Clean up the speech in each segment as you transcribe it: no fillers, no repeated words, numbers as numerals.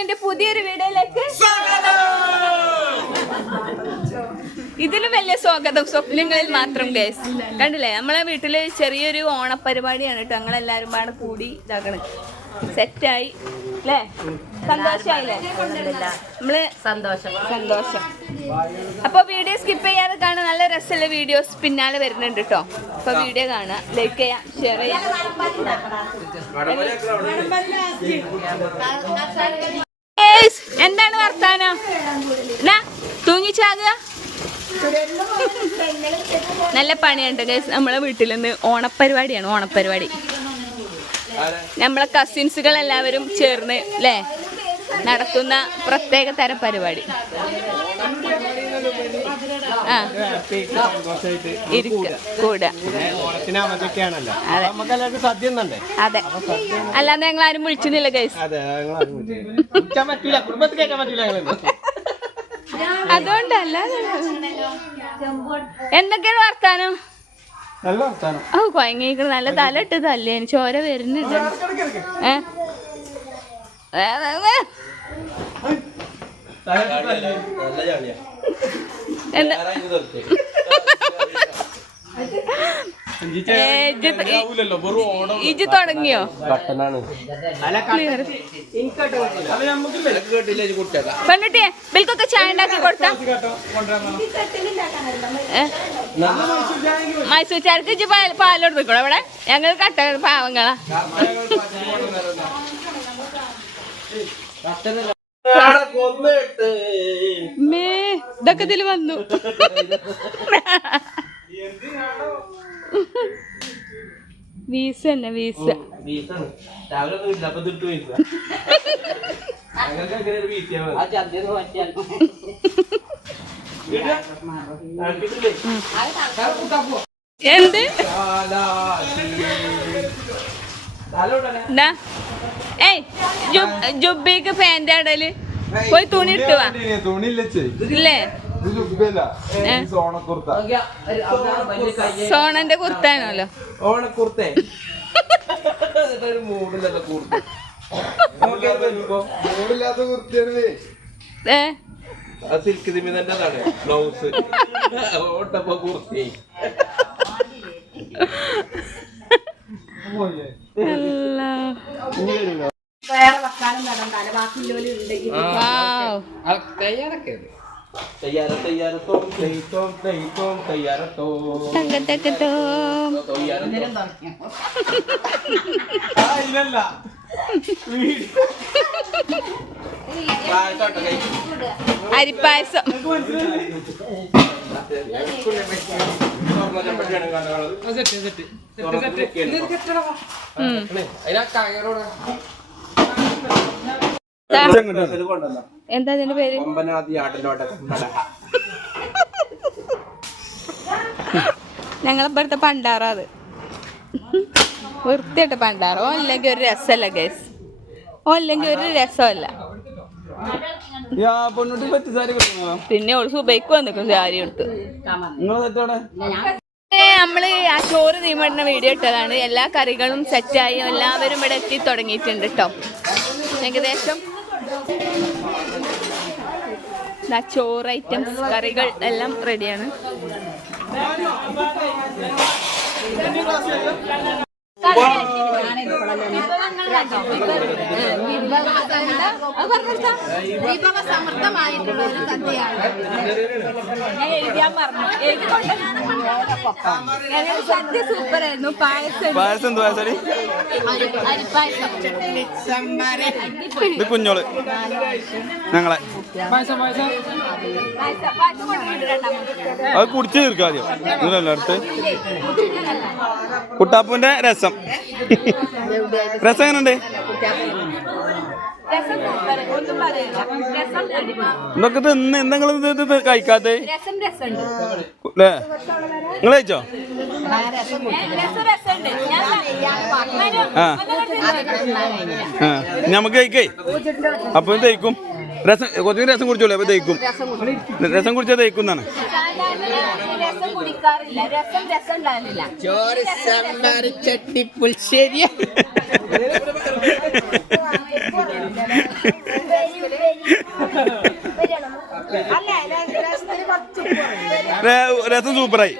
എല്ലാവർക്കും പുതിയൊരു വീഡിയോയിലേക്ക് ഇതിലും വലിയ സ്വാഗതം സ്വപ്നങ്ങളിൽ മാത്രം ഗൈസ്. കണ്ടില്ലേ, നമ്മളെ വീട്ടില് ചെറിയൊരു ഓണപരിപാടിയാണ് കേട്ടോ. ഞങ്ങളെല്ലാരും പാടെ കൂടി ഇതാക്കണം, സെറ്റായി അല്ലേ? സന്തോഷായില്ലേ? നമ്മള് സന്തോഷം. അപ്പൊ വീഡിയോ സ്കിപ്പ് ചെയ്യാതെ കാണാൻ നല്ല രസമുള്ള വീഡിയോസ് പിന്നാലെ വരുന്നുണ്ട് കേട്ടോ. അപ്പൊ വീഡിയോ കാണാം, ലൈക്ക് ചെയ്യാം, ഷെയർ ചെയ്യാം. എന്താണ് വർത്താനം? തൂങ്ങിച്ചാകുക. നല്ല പണിയുണ്ട് ഗൈസ്. നമ്മളെ വീട്ടിൽ നിന്ന് ഓണപ്പരിപാടിയാണ്. ഓണപ്പരിപാടി നമ്മളെ കസിൻസുകൾ എല്ലാവരും ചേർന്ന് അല്ലേ നടത്തുന്ന പ്രത്യേക തരം പരിപാടി. അതെ, അല്ലാതെ ഞങ്ങൾ ആരും വിളിച്ചില്ല ഗൈസ്. അതുകൊണ്ടല്ല. എന്തൊക്കെയാണ് വർത്താനം? ഓ കൊയങ്ങിക്കണ്, നല്ല തല ഇട്ട് തല്ലേ, ചോര വരുന്നുണ്ട്. എന്താ ഇജ് തുടങ്ങിയോ? പെൺകുട്ടിയെ ബിൽക്കൊക്കെ ചായ ഉണ്ടാക്കി കൊടുത്താ മൈസൂർക്കാർക്ക് ഇജ് പാലോടുക്കണോ? ഇവിടെ ഞങ്ങൾ കട്ട പാവങ്ങളാ. ഇതൊക്കെ ഇതില് വന്നു. വീസ തന്നെ വീസ. എന്ത് ഏയ് ജുബിക്ക് ഫാൻ്റെ ഇടയില് പോയി തുണി ഇട്ടുവാ. ഇല്ലേ, സോണന്റെ കുർത്താണല്ലോ. ഓണക്കുർത്തേ സിൽക്ക് തിമിതന്റെതാണ് ബ്ലൗസ്. ഓട്ടപ്പോ കുർത്തി അരിപ്പായസം. എന്താ അതിന്റെ പേര്? ഞങ്ങളിപ്പോഴത്തെ പണ്ടാറാ. അത് വൃത്തിയായിട്ട് പണ്ടാറോ അല്ലെങ്കിൽ ഒരു രസമല്ല ഗൈസ്. അല്ലെങ്കിൽ ഒരു രസമല്ല. പിന്നെ ഓള് സുബൈക്ക് വന്നിക്കും സാരി എടുത്ത്. നമ്മള് ആ ചോറ് തീമടുന്ന വീഡിയോ ഇട്ടതാണ്. എല്ലാ കറികളും സെറ്റായി എല്ലാവരും ഇവിടെ എത്തി തുടങ്ങിയിട്ടുണ്ട് കേട്ടോ. ഏകദേശം ചോറ് ഐറ്റംസ് കറികൾ എല്ലാം റെഡിയാണ്. വിഭവസമൃദ്ധമായിട്ടുള്ള ഒരു സദ്യയാണ്. ഞാൻ എഴുതിയാൻ പറഞ്ഞു. സദ്യ സൂപ്പറായിരുന്നു. പായസം കുഞ്ഞോള് ഞങ്ങളെ അത് കുടിച്ചു തീർക്കാം ആദ്യം. ഇതിലല്ല അടുത്ത് കുട്ടാപ്പൂന്റെ രസം. രസം എങ്ങനെയുണ്ട്? ഇതൊക്കെ എന്തെങ്കിലും ഇത് കഴിക്കാത്ത അല്ലേ? നിങ്ങൾ കഴിച്ചോ? നമുക്ക് കഴിക്കേ. അപ്പൊ തയ്ക്കും രസം. കുറച്ച് രസം കുടിച്ചോളൂ. അപ്പൊ തയ്ക്കും. രസം കുടിച്ചാൽ തയ്ക്കും എന്നാണ്. രസം സൂപ്പറായി.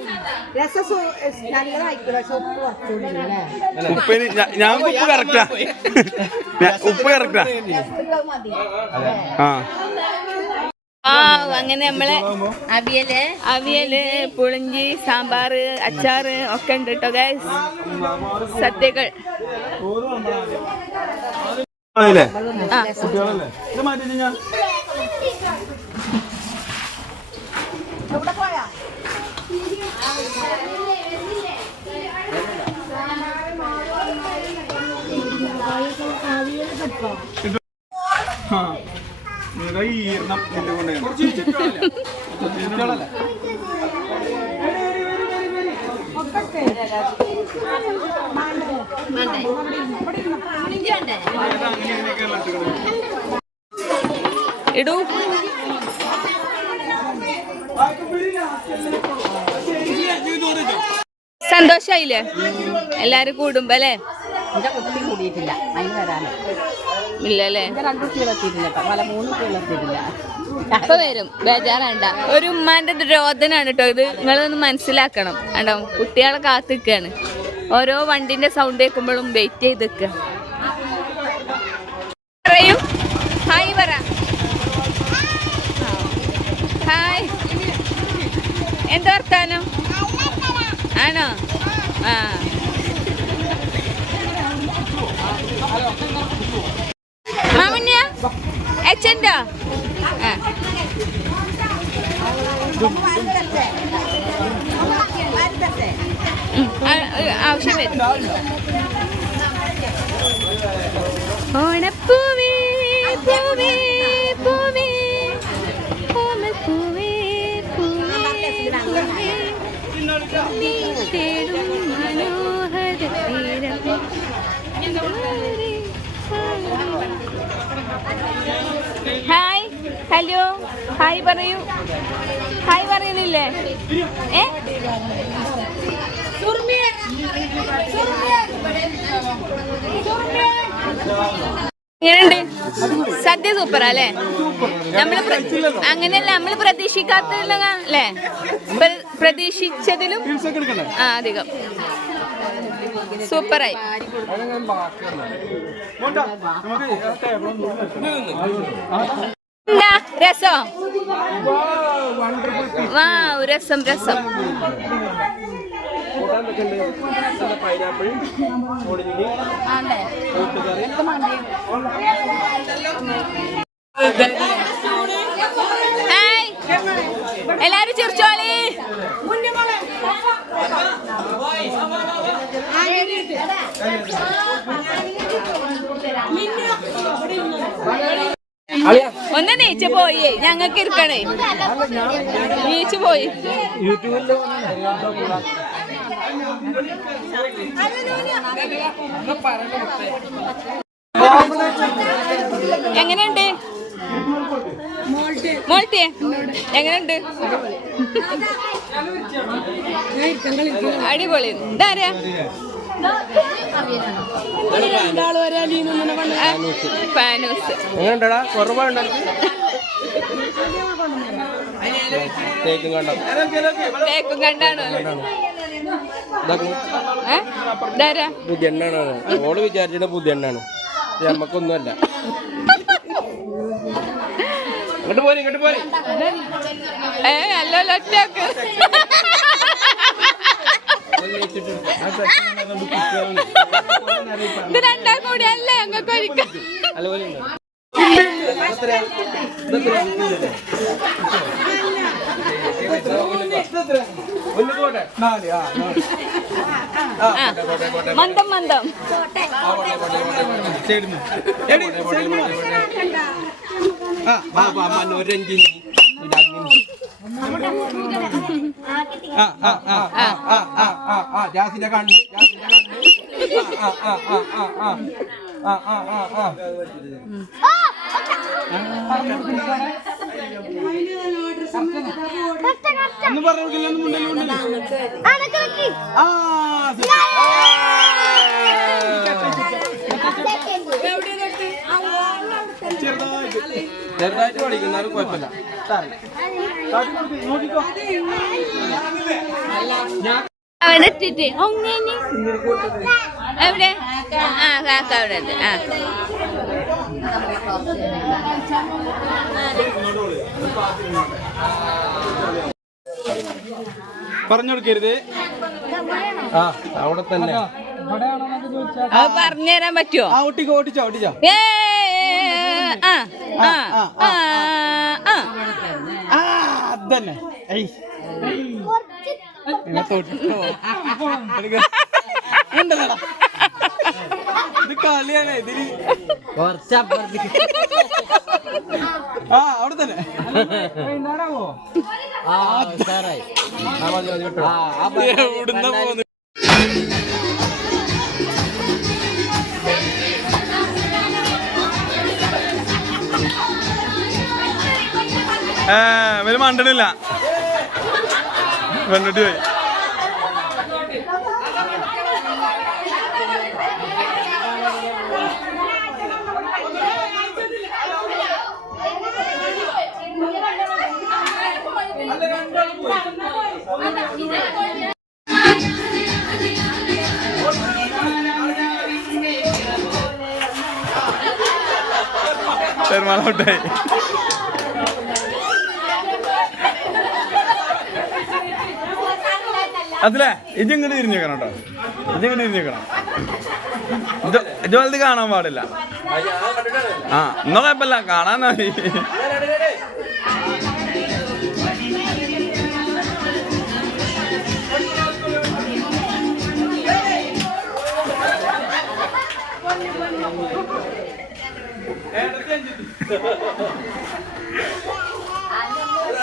ഉപ്പിന് ഞങ്ങൾക്ക് ഉപ്പ് കറക്റ്റാ. ഉപ്പ് കറക്റ്റാ. ആ അങ്ങനെ നമ്മളെ അവിയല് പുളിഞ്ചി സാമ്പാറ് അച്ചാറ് ഒക്കെ ഉണ്ട് കേട്ടോ ഗൈസ്. സദ്യകൾ ഇടൂ. സന്തോഷായില്ലേ എല്ലാരും കൂടുമ്പോ അല്ലേ? എന്റെ കുട്ടി കൂടിയിട്ടില്ല, അതിന് വരാനോ ഇല്ലല്ലേ? 2 കുട്ടികളെത്തിയിട്ടില്ല, 3 കുട്ടികളെത്തിയിട്ടില്ല. അപ്പൊ വരും, ബേജാറാണ്ട. ഒരു ഉമ്മാന്റെ രോദനാണ് കേട്ടോ ഇത്. നിങ്ങളൊന്ന് മനസ്സിലാക്കണം. കണ്ടോ കുട്ടികളെ കാത്തിക്കാണ്. ഓരോ വണ്ടിന്റെ സൗണ്ട് കേൾക്കുമ്പോഴും വെയിറ്റ് ചെയ്ത് നിൽക്കുക. പറയൂ, ഹായ് പറ. ഹായ്, എന്താ വർത്താനം? ആണോ? ആ മാമന്യ അച്ഛൻ്റെ ആവശ്യം വരും. ഓണപ്പൂവേ പൂവേ പൂവേ ഓമപ്പൂവേ പൂവേ പൂവേ നീ തേടും മനോഹര തീരത്തെ. ഹായ്, ഹലോ, ഹായ് പറയൂ. ഹായ് പറയുന്നില്ലേ? എങ്ങനെയുണ്ട് സദ്യ? സൂപ്പറാ അല്ലേ? നമ്മള് അങ്ങനെയല്ല, നമ്മള് പ്രതീക്ഷിക്കാത്തതിലും അല്ലേ? പ്രതീക്ഷിച്ചതിലും അധികം സൂപ്പറായി. എന്താ രസോ? വാ, രസം രസം. ഹായ്, എല്ലാരും ചിരിച്ചോളി. ഒന്ന് നീച്ച് പോയി, ഞങ്ങൾക്ക് ഇരിക്കണേ. നീച്ച് പോയി. എങ്ങനെയുണ്ട് മോൾട്ടിയെ? എങ്ങനെയുണ്ട്? അടിപൊളി. ഇതാരാ? ഫാനൂസ്. തേക്കും കണ്ടാണോ? പുതിയെണ്ണാണ്. ഓള് വിചാരിച്ചിട്ട് പുതിയെണ്ണാണ്, നമ്മക്കൊന്നുമല്ല. ഇങ്ങോട്ട് പോരി, ഇങ്ങോട്ട് പോരി. അല്ലോ ഒറ്റക്ക് ഇത് രണ്ടാം കൂടി അല്ലേ ഞങ്ങൾക്ക് ഒരിക്കൽ. മന്ദം മന്ദം. ജാസിന്റെ കണ്ണ്, ഒന്നും പറഞ്ഞില്ല. ചെറുതായിട്ട് പഠിക്കുന്നാലും കുഴപ്പമില്ല. അവിടെ ഇട്ടിട്ട് ഒന്നേനി എവിടെ ആ കാക്ക അവിടെ ഉണ്ട് ആ പറഞ്ഞു കൊടുക്കരുത്. ആ അവിടെ തന്നെ അത് പറഞ്ഞുതരാൻ പറ്റുമോ? ഓട്ടിച്ചോ അതന്നെ ഇത് കളിയാണ് ഇതിന് അവിടെ തന്നെ എവിടുന്ന പോന്ന് ഇവര് മണ്ടണില്ല വെണ്ടിട്ട് പോയി. പെരുമാളോട്ടായി അതിലേ ഇജിങ്ങോട്ട് തിരിഞ്ഞേക്കണം കേട്ടോ. ഇജിങ്ങോട്ട് തിരിഞ്ഞേക്കണം. ഇത് വലുത് കാണാൻ പാടില്ല. ആ എന്നാ കുഴപ്പമില്ല കാണാനായി.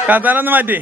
കത്താരൊന്ന് മാറ്റി.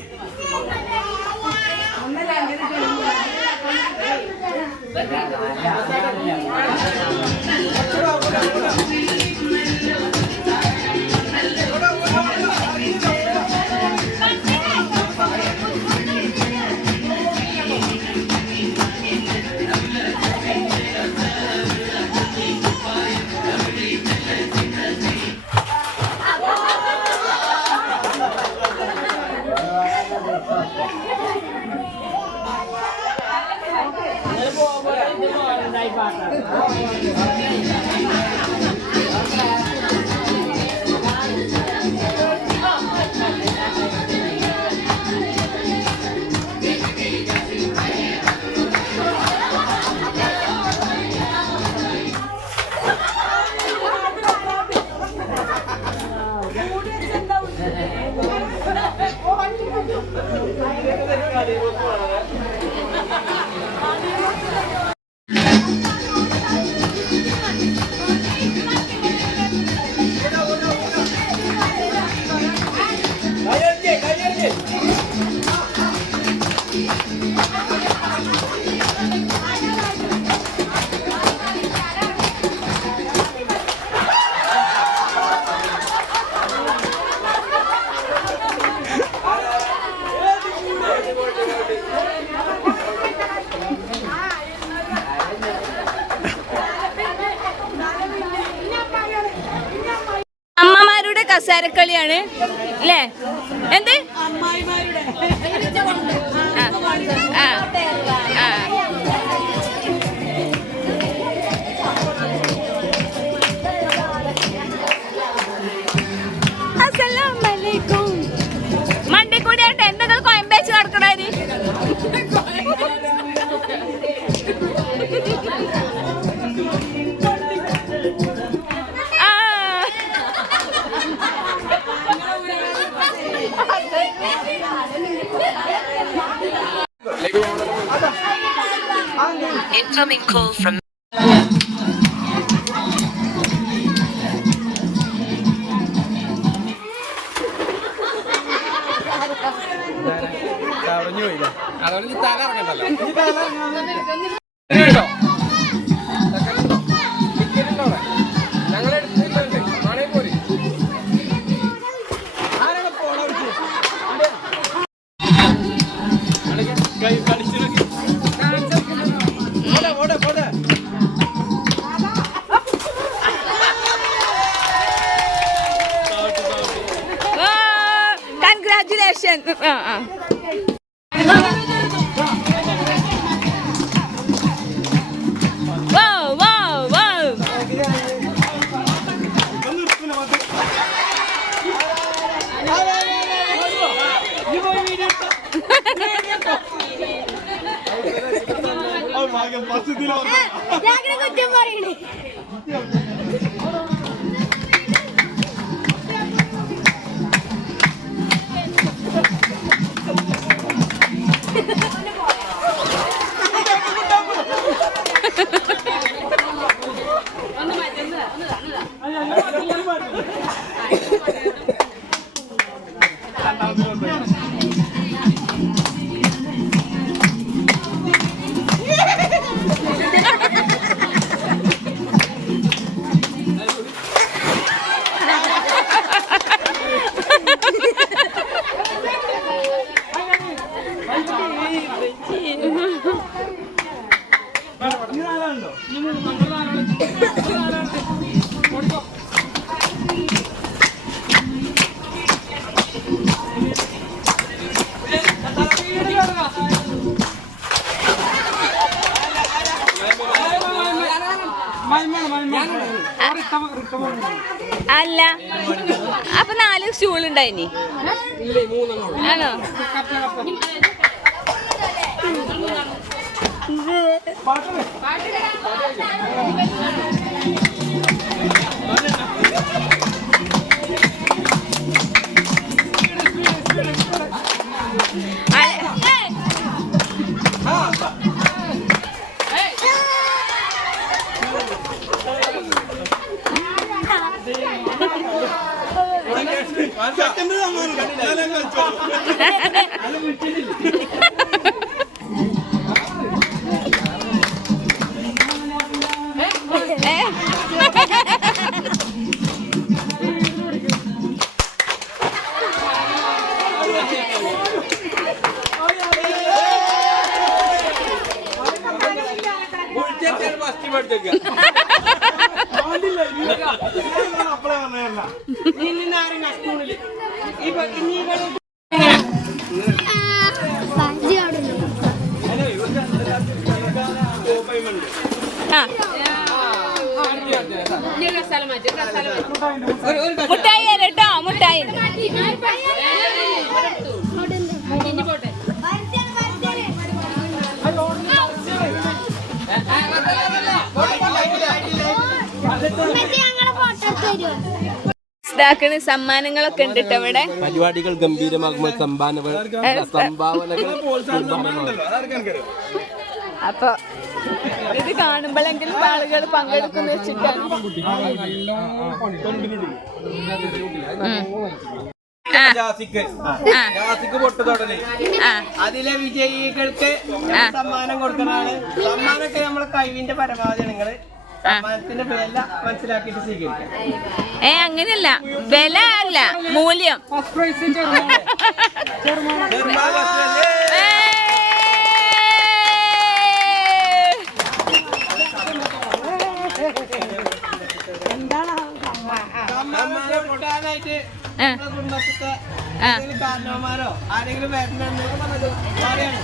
അമ്മമാരുടെ കസാരക്കളിയാണ് അല്ലേ? എന്ത് അസ്സലാമലൈക്കും. മണ്ടിക്കൂടി ആട്ടെ എന്തെങ്കിലും കൊയമ്പേച്ച് കിടക്കണാര് Incoming call from പറഞ്ഞു പോയില്ല. അതുകൊണ്ട് തല ഇറങ്ങണ്ടല്ലോ. ആ വൗ വൗ വൗ കുറ്റം പറയണേ അല്ല അപ്പൊ 4 സ്റ്റൂൾ ഉണ്ടായിനി ആണോ മുട്ടായി കേട്ടോ മുട്ടായി ഇതാക്കണ സമ്മാനങ്ങളൊക്കെ ഉണ്ട് കേട്ടോ ഇവിടെ. പരിപാടികൾ ഗംഭീരമാകുമ്പോൾ സംഭാവനകൾ അപ്പൊ ഇത് കാണുമ്പോഴെങ്കിലും ആളുകൾ പങ്കെടുക്കുന്ന വെച്ചിട്ടാണ്. അതിലെ വിജയികൾക്ക് സമ്മാനം കൊടുക്കുന്നതാണ്. സമ്മാനമൊക്കെ നമ്മളെ കഴിവിന്റെ പരമാവധി നിങ്ങള് സമ്മാനത്തിന്റെ വില മനസ്സിലാക്കിയിട്ട് സ്വീകരിക്കാം. അങ്ങനെയല്ല, വില അല്ല, മൂല്യം. കുടുംബത്തിലെ കാരണവന്മാരോ ആരെങ്കിലും വരണമെന്ന് പറയാണ്.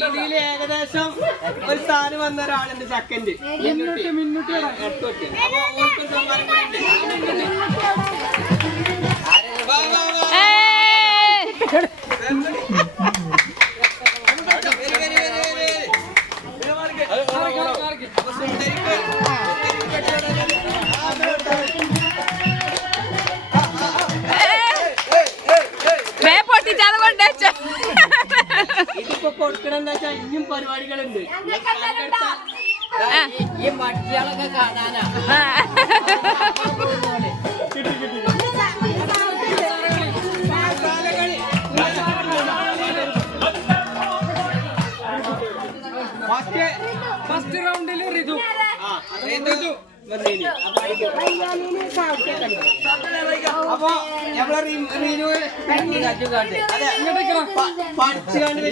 ഇതിൽ ഏകദേശം ഒരു സ്ഥാനം വന്ന ഒരാളുണ്ട്. സെക്കൻഡ് ഫസ്റ്റ് റൗണ്ടിൽ ഋതു അപ്പൊ നമ്മളെ പഠിച്ചുകാണ്ട്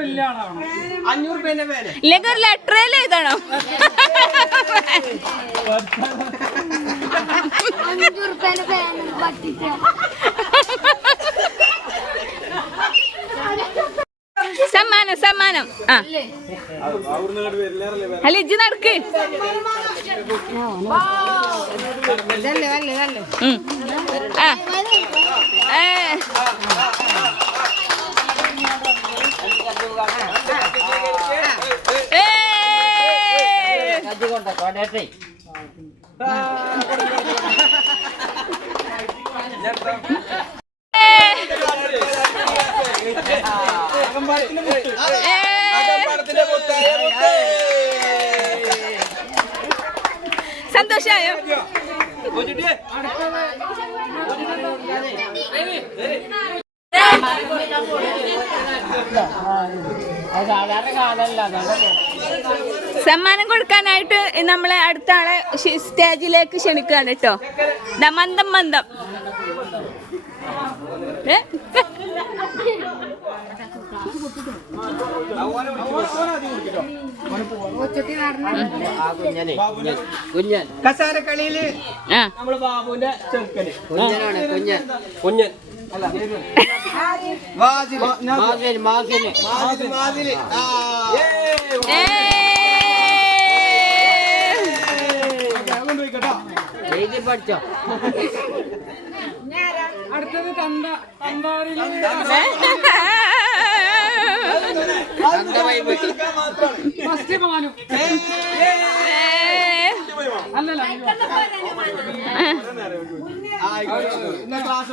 വലിയ ആളാണ് 500 പേന്റെ പേര് ഇല്ലെങ്കിൽ ഒരു ലെറ്ററിൽ എഴുതണോ? സമ്മാനം സമ്മാനം. ആ അല്ല ഇജ്ജ് നടക്ക്. ആ സന്തോഷായോ? സമ്മാനം കൊടുക്കാനായിട്ട് നമ്മളെ അടുത്ത ആളെ സ്റ്റേജിലേക്ക് ക്ഷണിക്കുകയാണ് കേട്ടോ. മന്ദം മന്ദം. കസാരക്കളിയില് നമ്മള് ബാബുവിന്റെ ചെറുക്കന് കുഞ്ഞൻ പഠിച്ചോ. അടുത്തത് തന്താറിയില് ഫസ്റ്റ് മാനു അല്ലല്ല ക്ലാസ്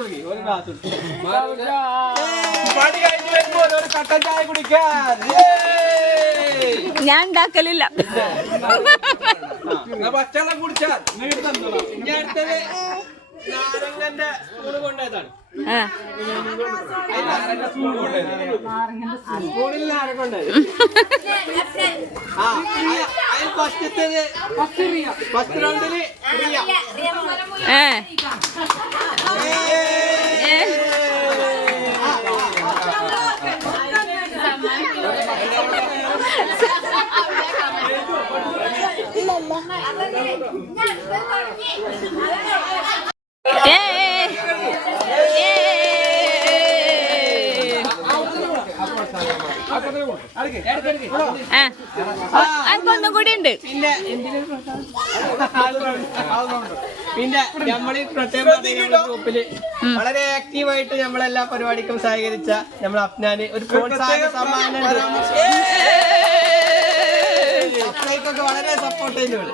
ഒരു കട്ടൻ ചായ കുടിക്കാൻ ഞാൻ ഉണ്ടാക്കലില്ല. പച്ചവെള്ളം കുടിച്ചാൽ അടുത്തത് നാരങ്ങന്റെ സ്പൂണ് കൊണ്ടതാണ്. സ്പൂണിൽ നാരങ്ങ ഉണ്ടായത്. ഫസ്റ്റ് റൗണ്ടില് റിയ. അതൊന്നും കൂടി ഉണ്ട്. പിന്നെ നമ്മൾ പ്രത്യേക ഗ്രൂപ്പില് വളരെ ആക്റ്റീവായിട്ട് നമ്മളെല്ലാ പരിപാടിക്കും സഹകരിച്ച നമ്മൾ അഫ്നാന് ഒരു പ്രോത്സാഹന സമ്മാനം സപ്ലൈക്കൊക്കെ വളരെ സപ്പോർട്ട് ചെയ്യുന്നുണ്ട്.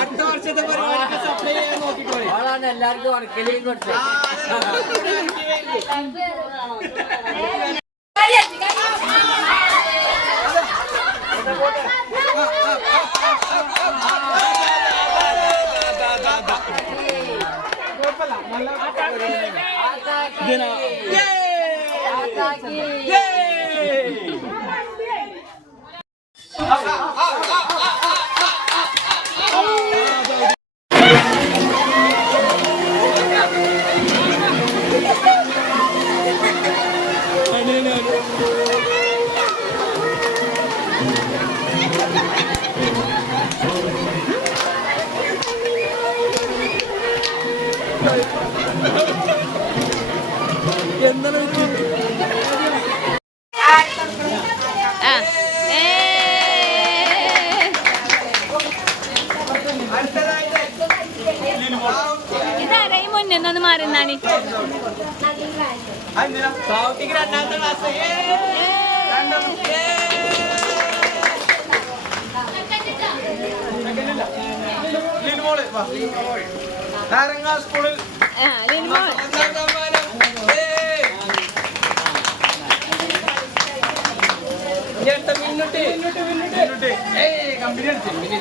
അടുത്ത വർഷത്തെ പരിപാടിക്ക് സപ്ലൈ ചെയ്യാൻ നോക്കിക്കോളി. എല്ലാവർക്കും വർക്കലയും കൊടുത്തു. ഇതാരായി മുന്നൊന്ന് മാറുന്നാണ്. രണ്ടാമത്തെ ക്ലാസ് സ്കൂളിൽ മിന്നുട്ടി കമ്പനി